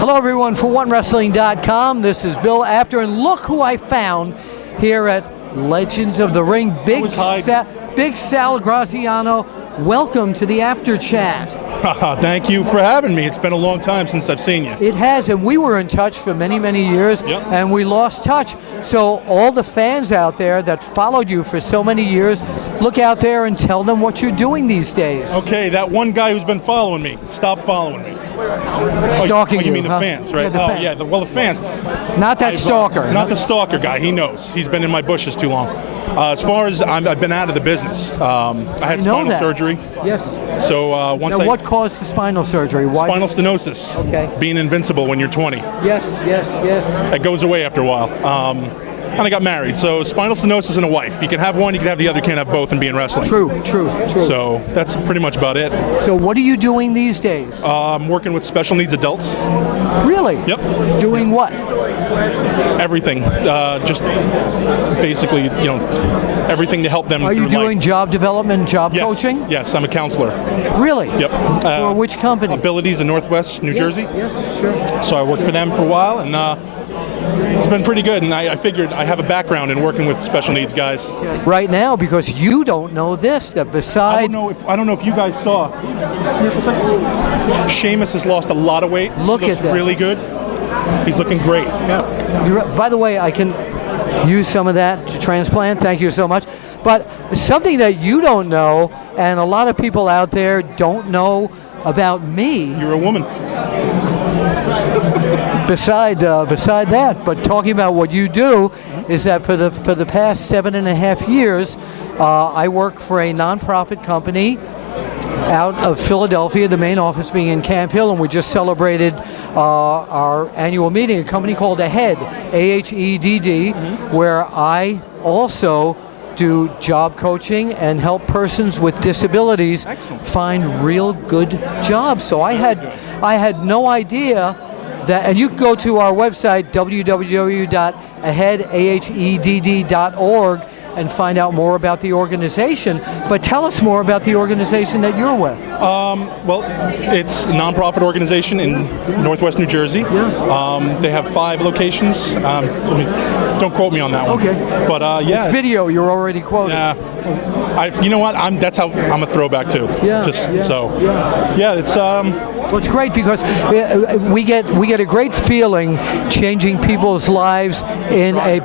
Hello, everyone, for OneWrestling.com. This is Bill Apter, and look who I found here at Legends of the Ring. Big Sal Graziano. Welcome to the Apter Chat. Thank you for having me. It's been a long time since I've seen you. It has, and we were in touch for many, many years, and we lost touch. So all the fans out there that followed you for so many years, look out there and tell them what you're doing these days. Okay, that one guy who's been following me, stop following me. Stalking you mean huh? the fans, right? Yeah, the the fans. Not that stalker. Not the stalker guy. He knows. He's been in my bushes too long. As far as I've been out of the business, I had spinal surgery. Yes. So what caused the spinal surgery? Why? Spinal stenosis. Okay. Being invincible when you're 20. Yes. It goes away after a while. And I got married. So spinal stenosis and a wife. You can have one, you can have the other, you can't have both and be in wrestling. True. So that's pretty much about it. So what are you doing these days? I'm working with special needs adults. Really? Yep. Doing what? Everything. Just basically, everything to help them Are through you doing life. Job development, job coaching? Yes, I'm a counselor. Really? Yep. For which company? Abilities in Northwest New Jersey. Yes, sure. So I worked for them for a while, and it's been pretty good. And I figured I have a background in working with special needs guys. Right now, because you don't know this, that beside... I don't know if you guys saw. Sheamus has lost a lot of weight. Look Looks at that. really good. He's looking great. Yeah. By the way, I can use some of that to transplant. Thank you so much. But something that you don't know, and a lot of people out there don't know about me. You're a woman. Beside that, but talking about what you do, is that for the past 7.5 years, I work for a nonprofit company out of Philadelphia, the main office being in Camp Hill, and we just celebrated our annual meeting, a company called AHED, AHEDD, where I also do job coaching and help persons with disabilities find real good jobs. So I had no idea that, and you can go to our website, www.ahedd.org, and find out more about the organization. But tell us more about the organization that you're with. Well, it's a nonprofit organization in Northwest New Jersey. They have 5 locations. Don't quote me on that one. Okay. But yeah. It's video, you're already quoting. Yeah. You know what? That's how I'm a throwback too. Yeah. It's Well, it's great because we get a great feeling changing people's lives in a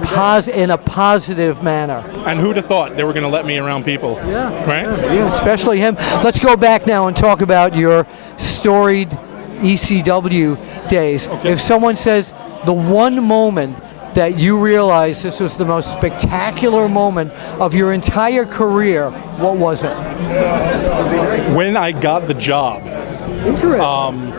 positive manner. And who'd have thought they were going to let me around people? Right? Yeah, especially him. Let's go back now and talk about your storied ECW days. Okay. If someone says the one moment that you realize this was the most spectacular moment of your entire career, what was it? When I got the job. Interesting.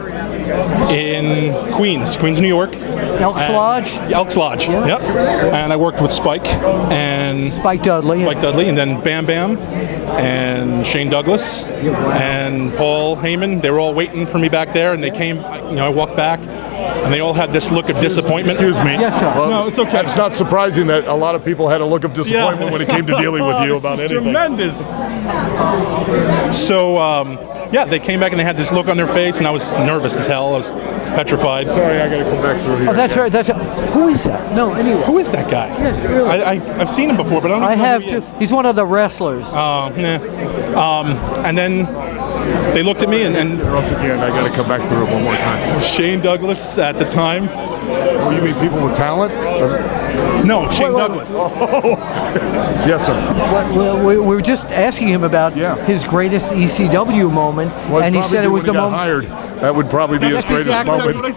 In Queens, New York. Elks Lodge? Elks Lodge, yep. And I worked with Spike Dudley. And then Bam Bam and Shane Douglas and Paul Heyman. They were all waiting for me back there, and they came, I walked back, and they all had this look of disappointment. Excuse me. Yes, sir. Well, no, it's okay. It's not surprising that a lot of people had a look of disappointment when it came to dealing with you about anything. Tremendous. So, they came back and they had this look on their face, and I was nervous as hell. I was petrified. Sorry, I got to come back through here. Oh, that's right. Who is that? No, anyway. Who is that guy? Yes, really. I've seen him before, but I don't know have who he too. is. He's one of the wrestlers. And then they looked at me and Again, I got to come back through it one more time. Shane Douglas at the time. Oh, you mean people with talent? No, Shane wait. Douglas. Yes, sir. Well, we were just asking him about his greatest ECW moment, Well, and he said it was the moment. Hired. That would probably be his greatest moment. That's what I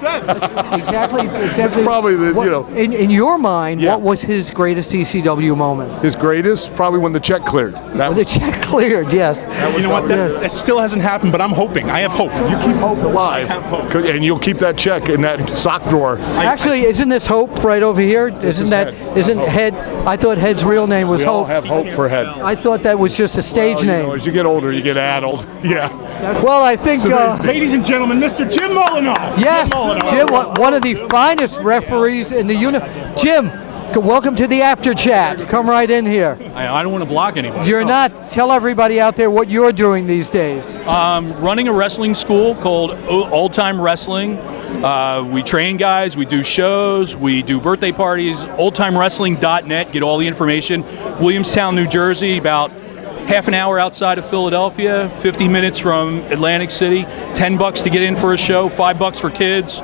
said. Exactly. It's probably the, In your mind, what was his greatest ECW moment? His greatest, probably when the check cleared. The check cleared, yes. You know what? That still hasn't happened, but I'm hoping. I have hope. You keep hope alive, and you'll keep that check in that sock drawer. Actually, isn't this Hope right over here? Isn't Head? I thought Head's real name was We Hope. all have hope for Head. I thought that was just a stage name. As you get older, you get addled. Yeah. Well, I think... Ladies and gentlemen, Mr. Jim Molyneux. Yes, Jim Molyneux. Jim, one of the finest referees in the unit. Jim, Welcome to the Apter chat. Come right in here. I don't want to block anybody. You're not. Tell everybody out there what you're doing these days. Running a wrestling school called Old Time Wrestling. We train guys, we do shows, we do birthday parties. Oldtimewrestling.net, get all the information. Williamstown, New Jersey, about half an hour outside of Philadelphia, 50 minutes from Atlantic City. $10 to get in for a show, $5 for kids.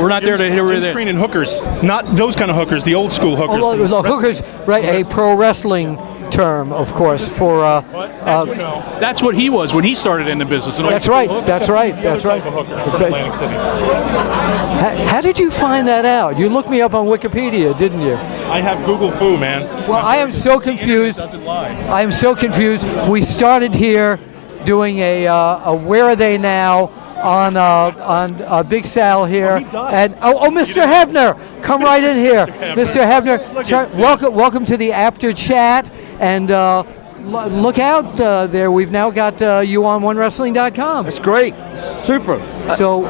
We're not there to hit everything. Training hookers, not those kind of hookers, the old school hookers. Oh, hookers, right? A pro wrestling term, of course, for. That's what he was when he started in the business. That's right. That's right. That's right. From Atlantic City. How did you find that out? You looked me up on Wikipedia, didn't you? I have Google Foo, man. Well, I am so confused. Doesn't lie. I am so confused. We started here doing a Where Are They Now on Big Sal here, and Mr. Hebner, come right in here, Mr. Hebner. Welcome to the Apter chat, and look out there. We've now got you on OneWrestling.com. That's great, super. So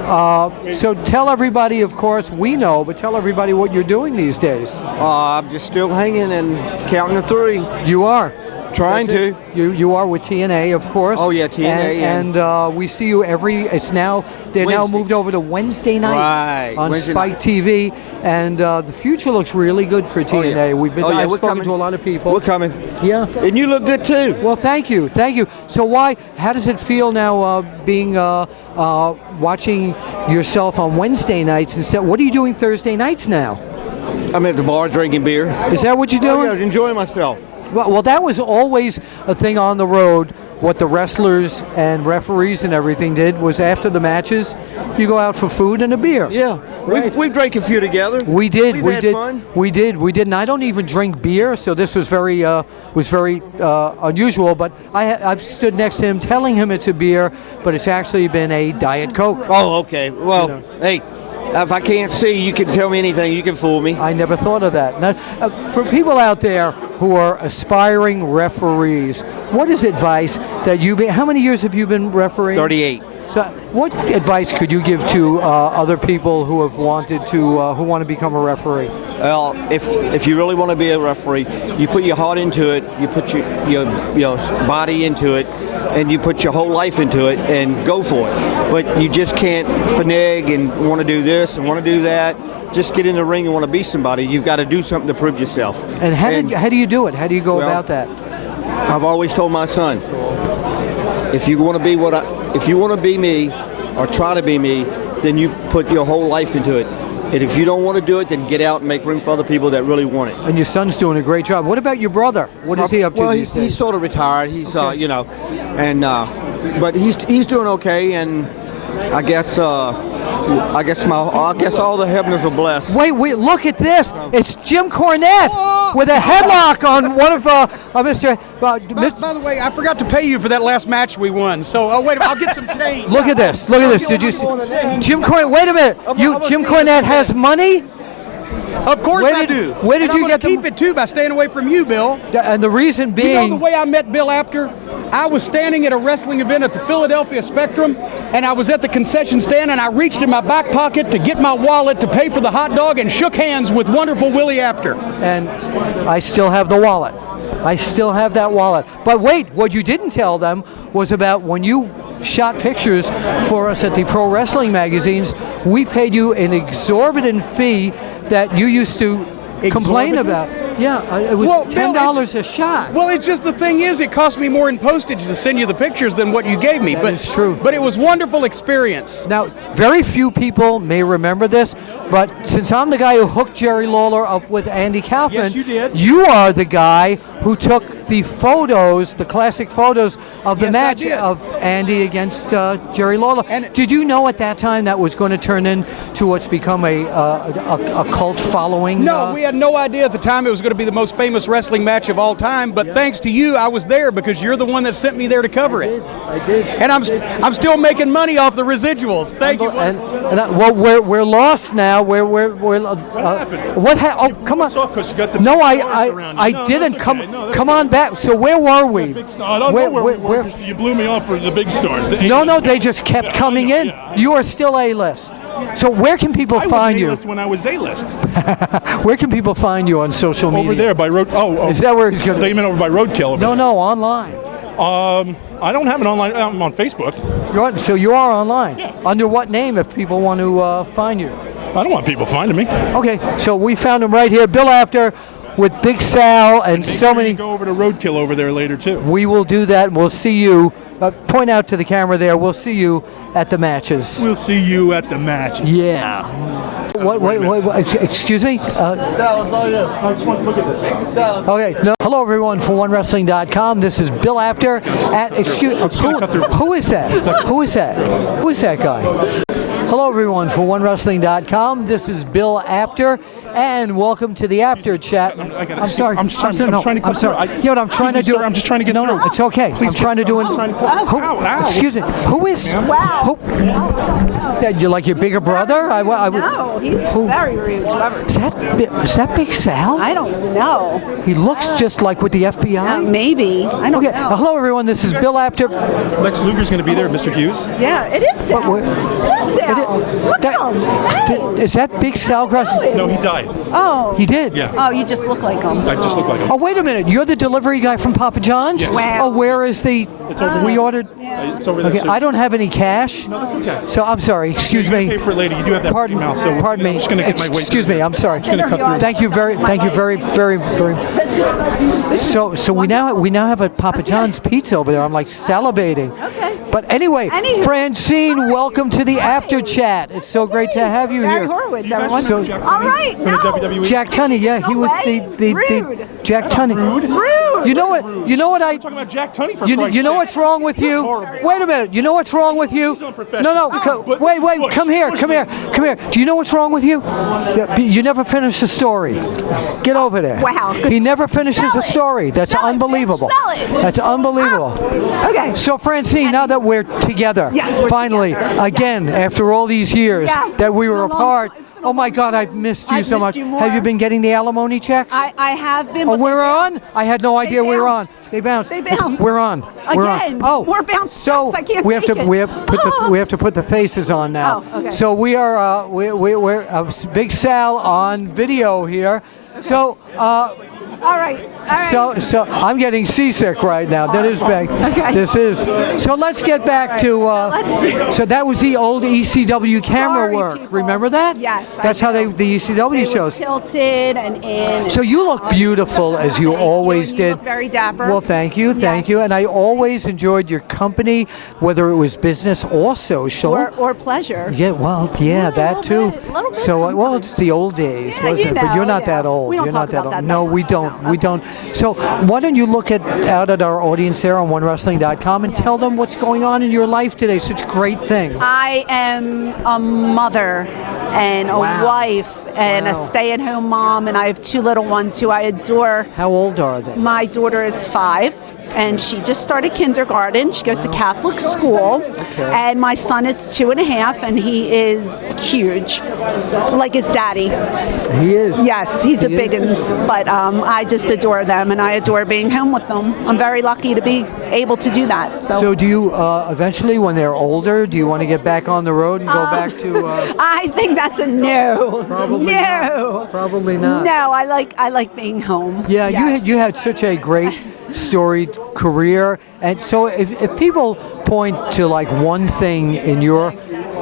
tell everybody. Of course, we know, but tell everybody what you're doing these days. I'm just still hanging and counting to 3. You are. Trying to. You are with TNA, of course. Oh yeah, TNA. And we see you every. They're now moved over to Wednesday nights on Wednesday Spike TV, and the future looks really good for TNA. I've spoken to a lot of people. We're coming. Yeah. And you look good too. Well, thank you. So how does it feel now being watching yourself on Wednesday nights instead? What are you doing Thursday nights now? I'm at the bar drinking beer. Is that what you're doing? Oh, yeah, enjoying myself. Well, that was always a thing on the road. What the wrestlers and referees and everything did was after the matches, you go out for food and a beer. Yeah, right. We've drank a few together. We did. We've had fun. We did. And I don't even drink beer, so this was very unusual. But I've stood next to him, telling him it's a beer, but it's actually been a Diet Coke. Oh, okay. Well, hey. If I can't see, you can tell me anything. You can fool me. I never thought of that. Now, for people out there who are aspiring referees, what is advice that how many years have you been refereeing? 38. So what advice could you give to other people who have wanted to, who want to become a referee? Well, if you really want to be a referee, you put your heart into it, you put your body into it, and you put your whole life into it and go for it. But you just can't finagle and want to do this and want to do that. Just get in the ring and want to be somebody. You've got to do something to prove yourself. And how do you do it? How do you go about that? I've always told my son, if you want to be me or try to be me, then you put your whole life into it. And if you don't want to do it, then get out and make room for other people that really want it. And your son's doing a great job. What about your brother? What is he up to these days? He's sort of retired. He's okay. But he's doing okay, and I guess all the Hebners are blessed. Wait, look at this. It's Jim Cornette with a headlock on one of Mr. By the way, I forgot to pay you for that last match we won. So wait a minute, I'll get some change. Look at this. Did you see? Jim Cornette, wait a minute. Jim Cornette has money? Of course I do. Where did you get keep it too by staying away from you, Bill? And the reason being, you know the way I met Bill Apter? I was standing at a wrestling event at the Philadelphia Spectrum, and I was at the concession stand, and I reached in my back pocket to get my wallet to pay for the hot dog and shook hands with wonderful Willie Apter. And I still have the wallet. I still have that wallet. But wait, what you didn't tell them was about when you shot pictures for us at the Pro Wrestling magazines, we paid you an exorbitant fee that you used to complain about. Yeah, it was $10 a shot. Well, it's just the thing is, it cost me more in postage to send you the pictures than what you gave me. That is true. But it was wonderful experience. Now, very few people may remember this, but since I'm the guy who hooked Jerry Lawler up with Andy Kaufman, yes, you did. You are the guy who took the photos, the classic photos of the match of Andy against Jerry Lawler. And did you know at that time that was going to turn into what's become a cult following? No, we had no idea at the time it was going to be the most famous wrestling match of all time, but thanks to you, I was there because you're the one that sent me there to cover it. I did. And I'm still making money off the residuals. Thank you. Well, we're lost now. What happened? Oh, come on. No, I didn't. Come on back. So where were we? I don't know where we were. You blew me off for the big stars. No, they just kept coming in. You are still A-list. So where can people I find was you? A-list when I was A-list. Where can people find you on social media? Over there by Road. Oh, Is that where he's going They meant over by Roadkill. Over No, there. no, online. I don't have an online. I'm on Facebook. So you are online. Yeah. Under what name if people want to find you? I don't want people finding me. Okay, so we found him right here, Bill Apter, with Big Sal and Make so sure many. you go over to Roadkill over there later too. We will do that, and we'll see you. Point out to the camera there. We'll see you at the matches. We'll see you at the match. Yeah. What, excuse me? Sal, it's all you. I just want to look at this. Sal. Okay. No. Hello, everyone, from OneWrestling.com. This is Bill Apter. Who is that? Who is that? Who is that guy? Hello, everyone, from OneWrestling.com. This is Bill Apter, and welcome to the Apter Chat. I'm sorry. I'm trying to cut through. You know what I'm trying to do? Sir, I'm just trying to get no, through. No, it's okay. Please, I'm trying to do it. Ow. Excuse me. Who is? Wow. You like your bigger brother? No, he's very rude. Whoever. Is that Big Sal? I don't know. He looks just like with the FBI. Maybe. I don't Okay. know. Hello, everyone. This is Bill Apter. Lex Luger's going to be there, Mr. Hughes. Yeah, it is Sal. What- It is Sal. Look at him. Hey. Is that Big Sal Graziano? No, he died. Oh. He did? Yeah. Oh, you just look like him. I just look like him. Oh, wait a minute. You're the delivery guy from Papa John's? Yes. Wow. Oh, where is the... It's over We there. ordered... It's over there. Okay, So I don't have any cash. No, that's okay. So I'm sorry. Excuse Pay me. for it later. You do have that Pardon, pretty mouth, so pardon me. I'm just going to get my way Excuse me. I'm sorry. gonna cut through. Thank you very, very. So we now have a Papa John's pizza over there. I'm like salivating. Okay. But anyway, Anywho. Francine, welcome to the Apter Chat. It's so great to have you Barry here. Horowitz, You guys everyone. remember So- Jack All Tunney right, from the no. WWE? Jack Tunney, yeah, he No was way. the Rude. Jack Tunney. Rude. You know what? You know what I? I'm talking about Jack Tunney for You Christ's know sake. what's wrong with you? Horrible. Wait a minute. You know what's wrong with you? He's unprofessional. No, But wait. push, Come here. push Come me. here. Come here. Do you know what's wrong with you? Yeah, you never finish the story. Get over there. Wow. He never finishes Sell a it. story. That's Sell it, bitch. unbelievable. Sell it. That's unbelievable. Okay. So Francine, now that we're together, Yes, we're finally, together. again, after all these years Yes, that we it's were been a long apart. time. It's been a Oh my long God, time. I've missed you I've so missed much. you more. Have you been getting the alimony checks? I have been. Oh, but we're they on? bounced. I had no idea we were on. bounced. They bounced. They bounced. We're on. We're on. Again. Oh, More bounce So checks. I can't we have take to it. we have to put the faces on now. Oh, okay. So we are we're Big Sal on video here. So All right. so I'm getting seasick right now. That is bad. Okay. This is. So let's get back to. Let's do- So that was the old ECW camera Sorry, work. people. Remember that? Yes, I That's how do. the ECW They shows. were tilted and in. So you look beautiful as you always You did. look very dapper. Well, thank you. Yes. And I always enjoyed your company, whether it was business or social. Or pleasure. Yeah, well, yeah, A that too. little bit So, well, sometimes. it's the old days, Yeah, wasn't you it? But you're know, not yeah. that old. We don't You're talk not that about old. that No, that we much. don't. No, We okay. don't. So, why don't you look out at our audience there on OneWrestling.com and tell them what's going on in your life today? Such great things. I am a mother and a Wow. wife and a Wow. stay-at-home mom, and I have two little ones who I adore. How old are they? My daughter is 5, and she just started kindergarten. She goes to Catholic school. Okay. And my son is 2.5, and he is huge, like his daddy. He is. Yes, he's a He big is. uns, but I just adore them, and I adore being home with them. I'm very lucky to be able to do that. So do you eventually, when they're older, do you want to get back on the road and go back to? I think that's a no. Probably no. not. Probably not. No, I like being home. Yeah, Yes. you had such a great storied career, and so if people point to like one thing in your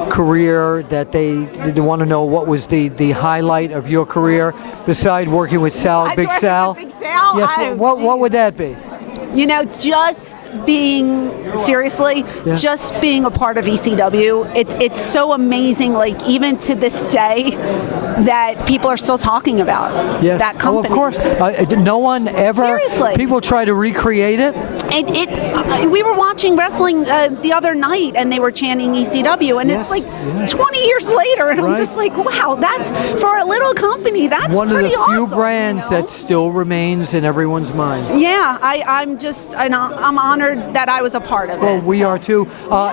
career that they want to know what was the highlight of your career beside working with Sal, Besides Big working Sal. with Big Sal? Yes, Oh, what would that be? You know, just being seriously, Yeah. just being a part of ECW. It's so amazing. Like even to this day, that people are still talking about Yes. that company. Oh, of course. No one ever. Seriously. People try to recreate it. We were watching wrestling the other night, and they were chanting ECW, and Yes, it's like yeah. 20 years later, and Right. I'm just like, wow, that's for a little company. That's One of the pretty few awesome, brands you know? that still remains in everyone's mind. Yeah, I'm honored that I was a part of it. Well, we are too.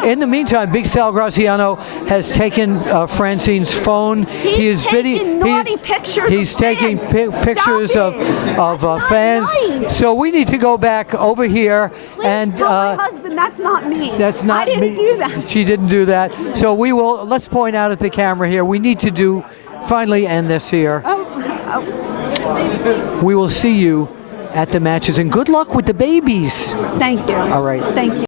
In the meantime, Big Sal Graziano has taken Francine's phone. He is taken taking naughty pictures. He's of taking fans. pictures Stop of it. That's not fans. nice. So we need to go back over here Please and. tell my husband that's not me. That's not I didn't me. do that. She didn't do that. So we will. Let's point out at the camera here. We need to finally end this here. Oh. We will see you at the matches, and good luck with the babies. Thank you. All right. Thank you.